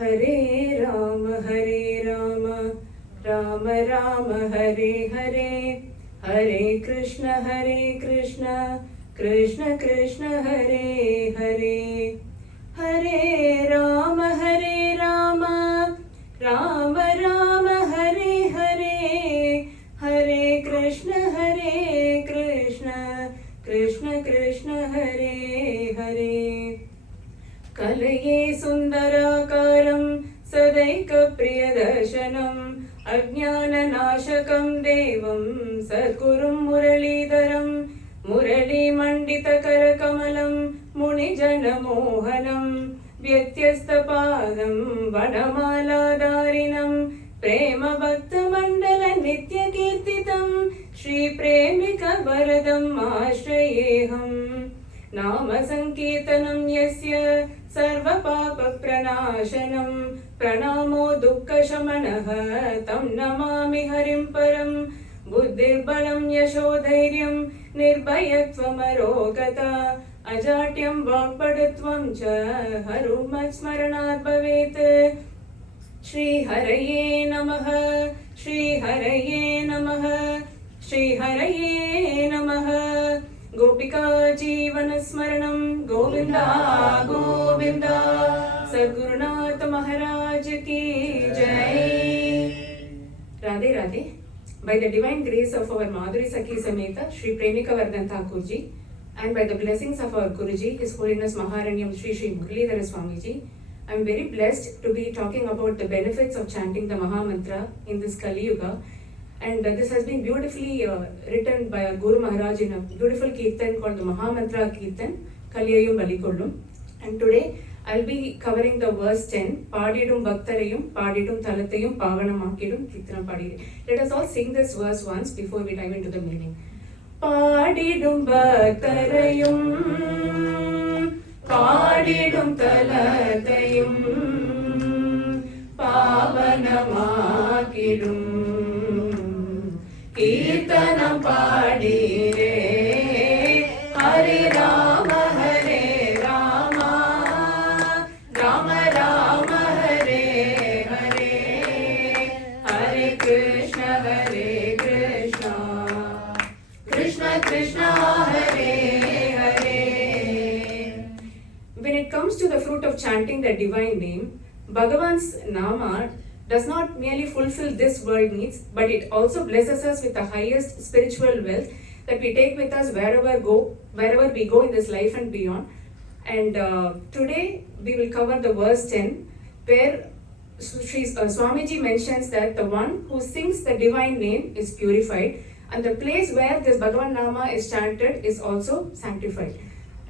Hare Rama, Rama Rama, Hare Hare, Hare Krishna, Krishna Krishna, Hare Hare, Hare Rama, Rama Rama, Hare Hare, Hare Krishna, Krishna Krishna, Hare Hare. Kaliyaiyum sundarakaram sadaika priyadarsanam ajnana nashakam devam sadgurum muralidharam murali mandita karakamalam munijana mohanam vyatyasta padam vanamala dharinam prema bhakta mandala nitya kirtitam shri premika varadam ashrayeham nama sankirtanam yasya sarva papa pranashanam pranamo dukkha shamanah tam namami harim param buddhir balam yasho dhairyam nirbhayatvam arogata ajatyam vakpadatvam cha harumat smaranat bhavet. Shri Haraye Namaha, Shri Haraye Namaha, Shri Haraye Namaha. Gopika Jeevana Smaranam Govinda Govinda Sadgurunath Maharaj Ki Jai. Radhe Radhe. By the divine grace of our Madhuri Sakhi Sameta Shri Premika Vardhan Thakurji and by the blessings of our Guruji, His Holiness Maharanyam Shri Shri Muralidhara Swamiji, I am very blessed to be talking about the benefits of chanting the Maha Mantra in this Kali Yuga. And this has been beautifully written by our Guru Maharaj in a beautiful kirtan called the Maha Mantra Kirtan, Kaliyaiyum Bali Kollum. And today I'll be covering the verse 10, Padidum Bhaktarayum, Padidum Talatayum, Pavanamakidum, Kirtanam Padire. Let us all sing this verse once before we dive into the meaning. Padidum Bhaktarayum, Padidum Talatayum, Pavanamakidum, Kirtanam Padire, Hare Rama, Rama Rama, Hare Hare, Hare Krishna, Krishna Krishna, Hare Hare. When it comes to the fruit of chanting the divine name, Bhagavan's Nama does not merely fulfill this world needs, but it also blesses us with the highest spiritual wealth that we take with us wherever we go in this life and beyond. And today we will cover the verse 10, where Swamiji mentions that the one who sings the divine name is purified, and the place where this Bhagavan Nama is chanted is also sanctified.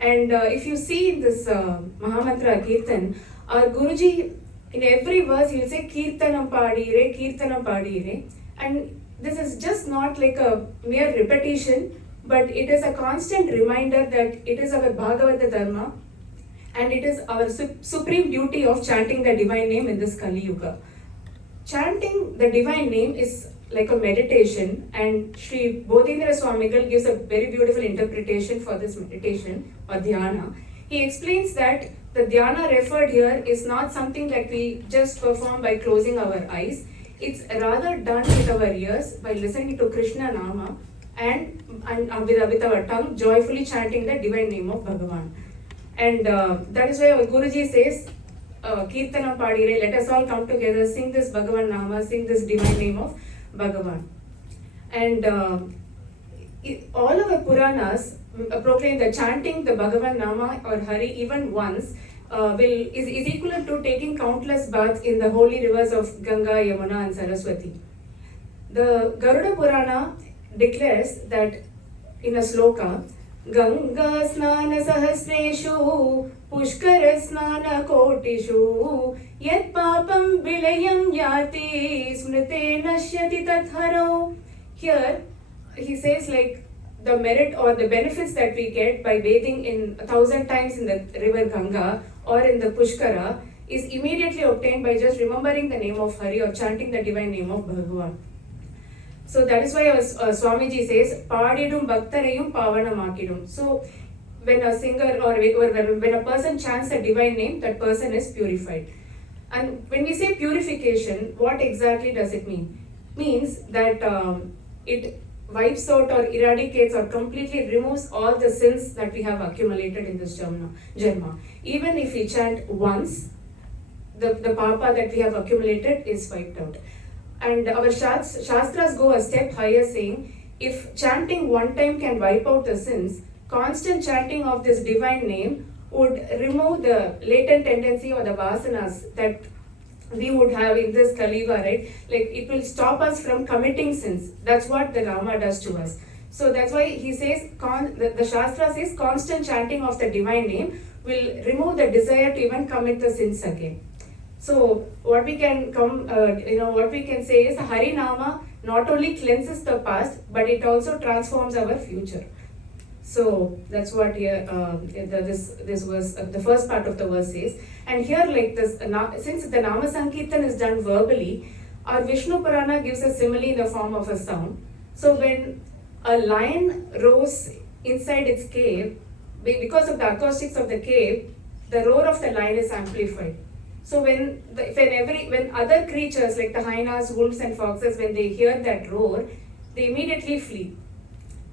And if you see in this Mahamantra Kirtan, our Guruji, in every verse, he will say Kirtanam Padire, and this is just not like a mere repetition, but it is a constant reminder that it is our Bhagavata Dharma and it is our supreme duty of chanting the divine name in this Kali Yuga. Chanting the divine name is like a meditation, and Sri Bodhindra Swamigal gives a very beautiful interpretation for this meditation or dhyana. He explains that the dhyana referred here is not something that we just perform by closing our eyes. It's rather done with our ears by listening to Krishna Nama and with our tongue joyfully chanting the divine name of Bhagavan. And that is why our Guruji says, Kirtanam Padire, let us all come together, sing this Bhagavan Nama, sing this divine name of Bhagavan. And all of the Puranas proclaim that chanting the Bhagavan Nama or Hari even once is equivalent to taking countless baths in the holy rivers of Ganga, Yamuna and Saraswati. The Garuda Purana declares that in a sloka, Ganga snana sahasreshu pushkara snana kotishu yat papam vilayam yati smrite nashyati tatharo. Here he says like the merit or the benefits that we get by bathing in 1,000 times in the river Ganga or in the Pushkara is immediately obtained by just remembering the name of Hari or chanting the divine name of Bhagavan. So that is why Swamiji says, Padidum Bhaktarayum Pavanamakidum. So when a singer or when a person chants the divine name, that person is purified. And when we say purification, what exactly does it mean? Means that it wipes out or eradicates or completely removes all the sins that we have accumulated in this janma. Even if we chant once, the papa that we have accumulated is wiped out. And our shastras go a step higher, saying if chanting one time can wipe out the sins, constant chanting of this divine name would remove the latent tendency or the vasanas that we would have in this Kali Yuga, right? Like it will stop us from committing sins. That's what the Rama does to us. So that's why he says, the Shastra says constant chanting of the divine name will remove the desire to even commit the sins again. So what we can what we can say is Hari Nama not only cleanses the past, but it also transforms our future. So that's what here this verse, the first part of the verse says. And here, like this, since the Nama Sankirtan is done verbally, our Vishnu Purana gives a simile in the form of a sound. So when a lion roars inside its cave, because of the acoustics of the cave, the roar of the lion is amplified. So when other creatures like the hyenas, wolves, and foxes, when they hear that roar, they immediately flee.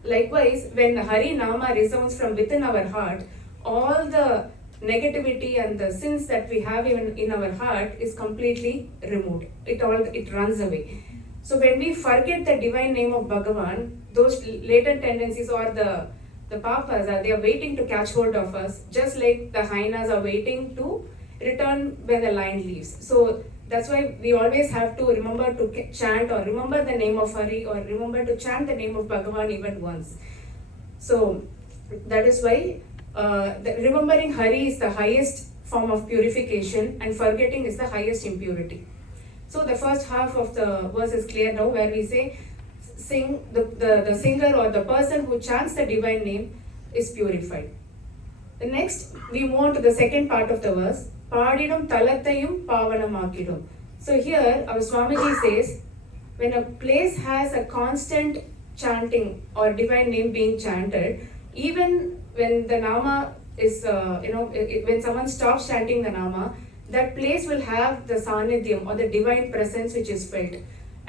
Likewise, when the Hari Nama resounds from within our heart, all the negativity and the sins that we have even in our heart is completely removed. It runs away. So when we forget the divine name of Bhagavan, those latent tendencies or the papas they are waiting to catch hold of us, just like the hyenas are waiting to return when the lion leaves. So that's why we always have to remember to chant or remember the name of Hari or remember to chant the name of Bhagavan even once. So that is why remembering Hari is the highest form of purification and forgetting is the highest impurity. So the first half of the verse is clear now, where we say the singer or the person who chants the divine name is purified. The next, we move on to the second part of the verse. Padidum talattayum pavanamakidum. So here our Swamiji says, when a place has a constant chanting or divine name being chanted, even when the Nama is, when someone stops chanting the Nama, that place will have the Sanidhyam or the divine presence which is felt.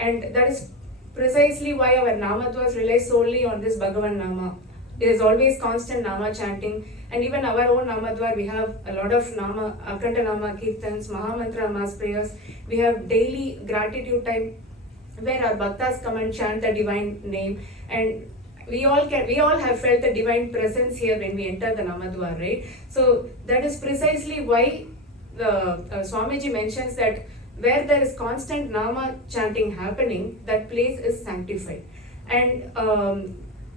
And that is precisely why our Namadvas rely solely on this Bhagavan Nama. There is always constant Nama chanting, and even our own Namadvar, we have a lot of Nama, Akhanda Nama, Kirtans, Mahamantra, Mass prayers. We have daily gratitude time where our Bhaktas come and chant the divine name, and we all have felt the divine presence here when we enter the Namadvar, right? So that is precisely why the Swamiji mentions that where there is constant Nama chanting happening, that place is sanctified. And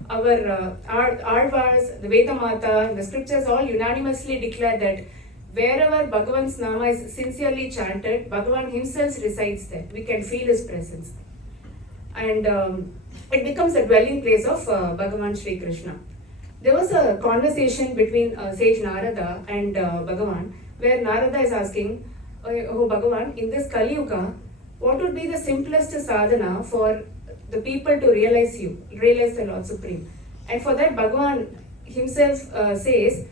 our Arvas, the Veda Mata, the scriptures all unanimously declare that wherever Bhagavan's Nama is sincerely chanted, Bhagavan himself resides there. We can feel his presence. And it becomes a dwelling place of Bhagavan Sri Krishna. There was a conversation between sage Narada and Bhagavan, where Narada is asking, oh Bhagavan, in this Kali Yuga, what would be the simplest sadhana for the people to realize the Lord Supreme? And for that, Bhagavan himself says,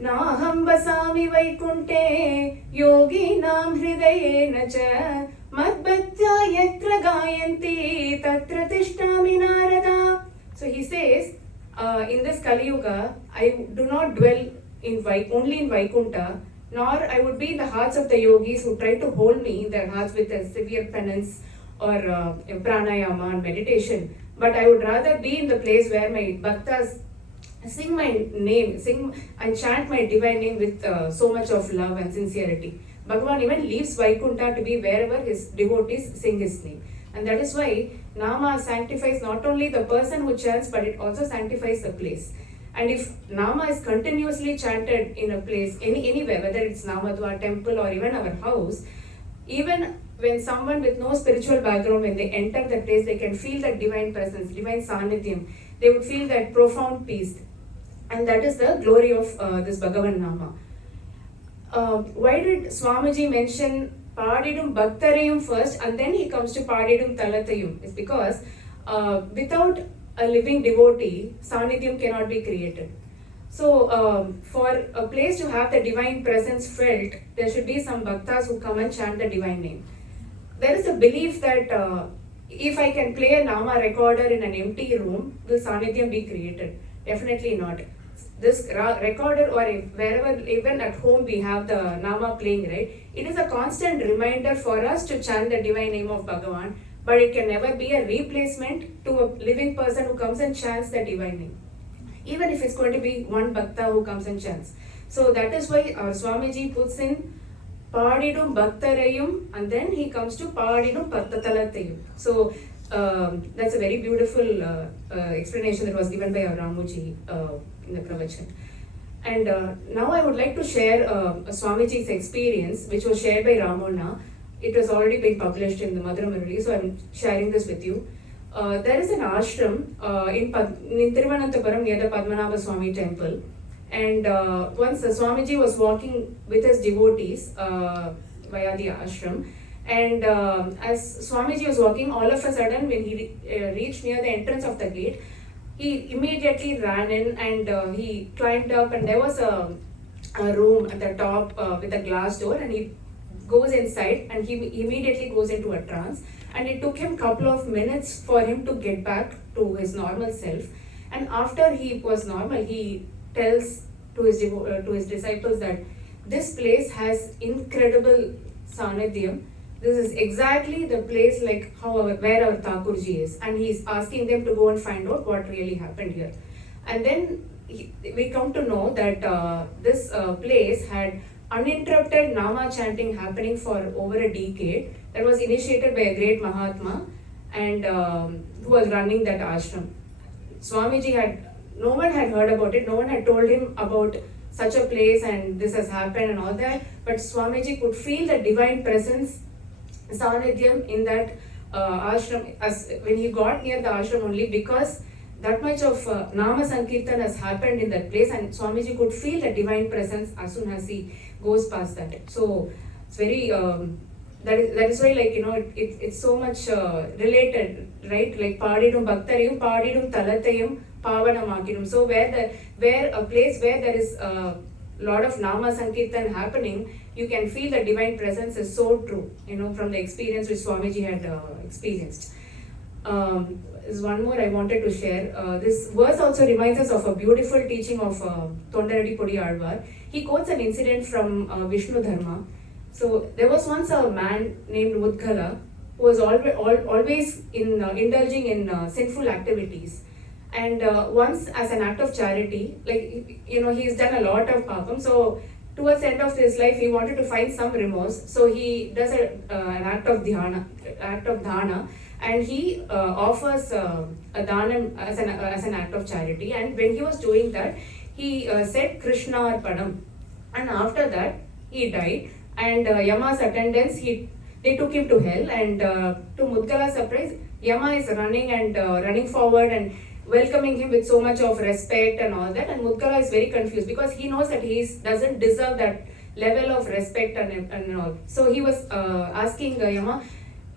Naham basami vaikunte yoginam hridayena cha madbhaktya yatra gayanti tatra tishtami narada. So he says, in this Kali Yuga, I do not dwell only in Vaikunta, nor I would be in the hearts of the yogis who try to hold me in their hearts with a severe penance or pranayama and meditation, but I would rather be in the place where my bhaktas sing my name, sing and chant my divine name with so much of love and sincerity. Bhagavan even leaves Vaikunta to be wherever his devotees sing his name. And that is why Nama sanctifies not only the person who chants, but it also sanctifies the place. And if Nama is continuously chanted in a place, anywhere, whether it's Namadwa, temple, or even our house, even when someone with no spiritual background, when they enter the place, they can feel that divine presence, divine Sanidhyam. They would feel that profound peace. And that is the glory of this Bhagavan Nama. Why did Swamiji mention Padidum Bhaktarayum first and then he comes to Padidum Talatayum? It's because without a living devotee, Sanidhyam cannot be created. So for a place to have the divine presence felt, there should be some bhaktas who come and chant the divine name. There is a belief that if I can play a Nama recorder in an empty room, will Sanidhyam be created? Definitely not. This recorder, or wherever, even at home we have the Nama playing, right? It is a constant reminder for us to chant the divine name of Bhagavan, but it can never be a replacement to a living person who comes and chants the divine name. Even if it's going to be one bhakta who comes and chants. So that is why Swamiji puts in Paadidum Bhaktarayum, and then he comes to Paadidum Pattatalatayum. So that's a very beautiful explanation that was given by Ramuji in the Pravachan. And now I would like to share Swamiji's experience, which was shared by Ramona. It was already been published in the Madhura Murali, so I'm sharing this with you. There is an ashram in Thiruvananthapuram near the Padmanabha Swami temple. And once Swamiji was walking with his devotees via the ashram, and as Swamiji was walking, all of a sudden when he reached near the entrance of the gate, he immediately ran in and he climbed up, and there was a room at the top with a glass door, and he goes inside and he immediately goes into a trance, and it took him a couple of minutes for him to get back to his normal self. And after he was normal, he tells to his disciples that this place has incredible Sanidhyam. This is exactly the place like where our Thakurji is, and he's asking them to go and find out what really happened here. And then we come to know that this place had uninterrupted Nama chanting happening for over a decade. That was initiated by a great Mahatma, and who was running that ashram. Swamiji no one had heard about it, no one had told him about such a place and this has happened and all that, but Swamiji could feel the divine presence, Sanidhyam, in that ashram when he got near the ashram, only because that much of Nama Sankirtan has happened in that place, and Swamiji could feel the divine presence as soon as he goes past that. So it's very that is why, like, you know, it's so much related, right? Like Paadidum Bhaktarayum, Paadidum Talatayum, Pavanamakinum. So where a place where there is a lot of Nama Sankirtan happening, you can feel the divine presence is so true, you know, from the experience which Swamiji had experienced. There's one more I wanted to share. This verse also reminds us of a beautiful teaching of Tondaradi Podi Alvar. He quotes an incident from Vishnu Dharma. So there was once a man named Mudgala who was always indulging in sinful activities. And once, as an act of charity, like, you know, he's done a lot of papam. So towards the end of his life, he wanted to find some remorse. So he does an act of dana, and he offers a dhanam as an act of charity. And when he was doing that, he said Krishna Arpanam, and after that he died. And Yama's attendants, they took him to hell. And to Mudgala's surprise, Yama is running forward and welcoming him with so much of respect and all that. And Mudgala is very confused because he knows that he doesn't deserve that level of respect and all. So he was asking Yama,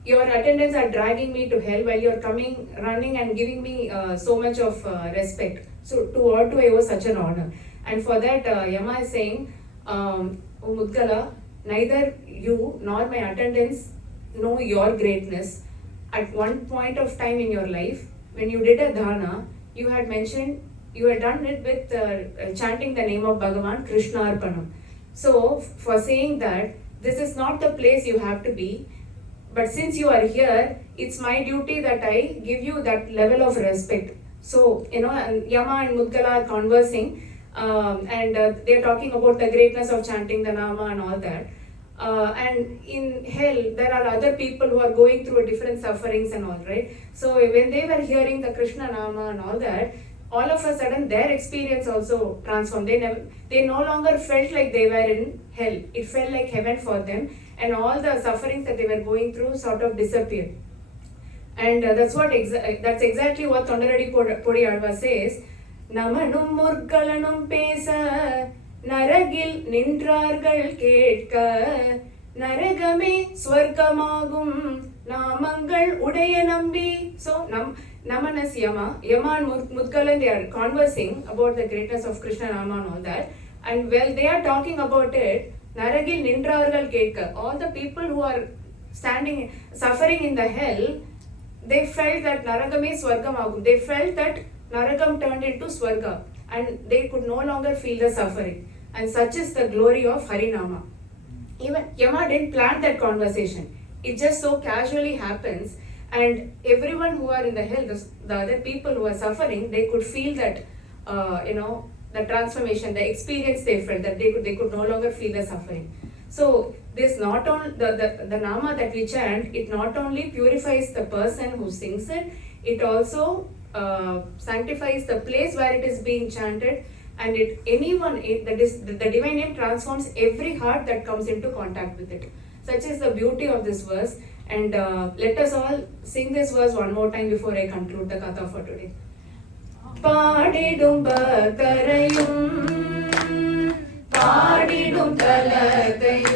your attendants are dragging me to hell while you're coming, running and giving me so much of respect. So to what do I owe such an honor? And for that, Yama is saying, O Mudgala, neither you nor my attendants know your greatness. At one point of time in your life, when you did a dana, you had done it with chanting the name of Bhagavan, Krishna Arpanam. So for saying that, this is not the place you have to be, but since you are here, it's my duty that I give you that level of respect. So, you know, and Yama and Mudgala are conversing, and they're talking about the greatness of chanting the Nama and all that. And in hell, there are other people who are going through different sufferings and all, right? So when they were hearing the Krishna Nama and all that, all of a sudden their experience also transformed. They no longer felt like they were in hell. It felt like heaven for them, and all the sufferings that they were going through sort of disappeared. And that's exactly what Tondaradi Podi Alva says. Namanum Murgalanum Pesa Naragil Nindrargal Ketka Naragame Swargamagum Namangal Udayanambi. So Naman is Yama. Yama and Mudgalan, they are conversing about the greatness of Krishna Nama and all that. And while they are talking about it, Naragil Nindravargal Ketka, all the people who are suffering in the hell, they felt that Naragam is Swargam Agum. They felt that Naragam turned into Swarga and they could no longer feel the suffering. And such is the glory of Harinama. Even Yama didn't plan that conversation. It just so casually happens, and everyone who are in the hell, the other people who are suffering, they could feel that, the transformation, the experience they felt, that they could no longer feel the suffering. So this not only the Nama that we chant, it not only purifies the person who sings it, it also sanctifies the place where it is being chanted, and the divine name transforms every heart that comes into contact with it. Such is the beauty of this verse, and let us all sing this verse one more time before I conclude the katha for today. பாடிடும் பக்தரையும் பாடிடும் தலத்தையும்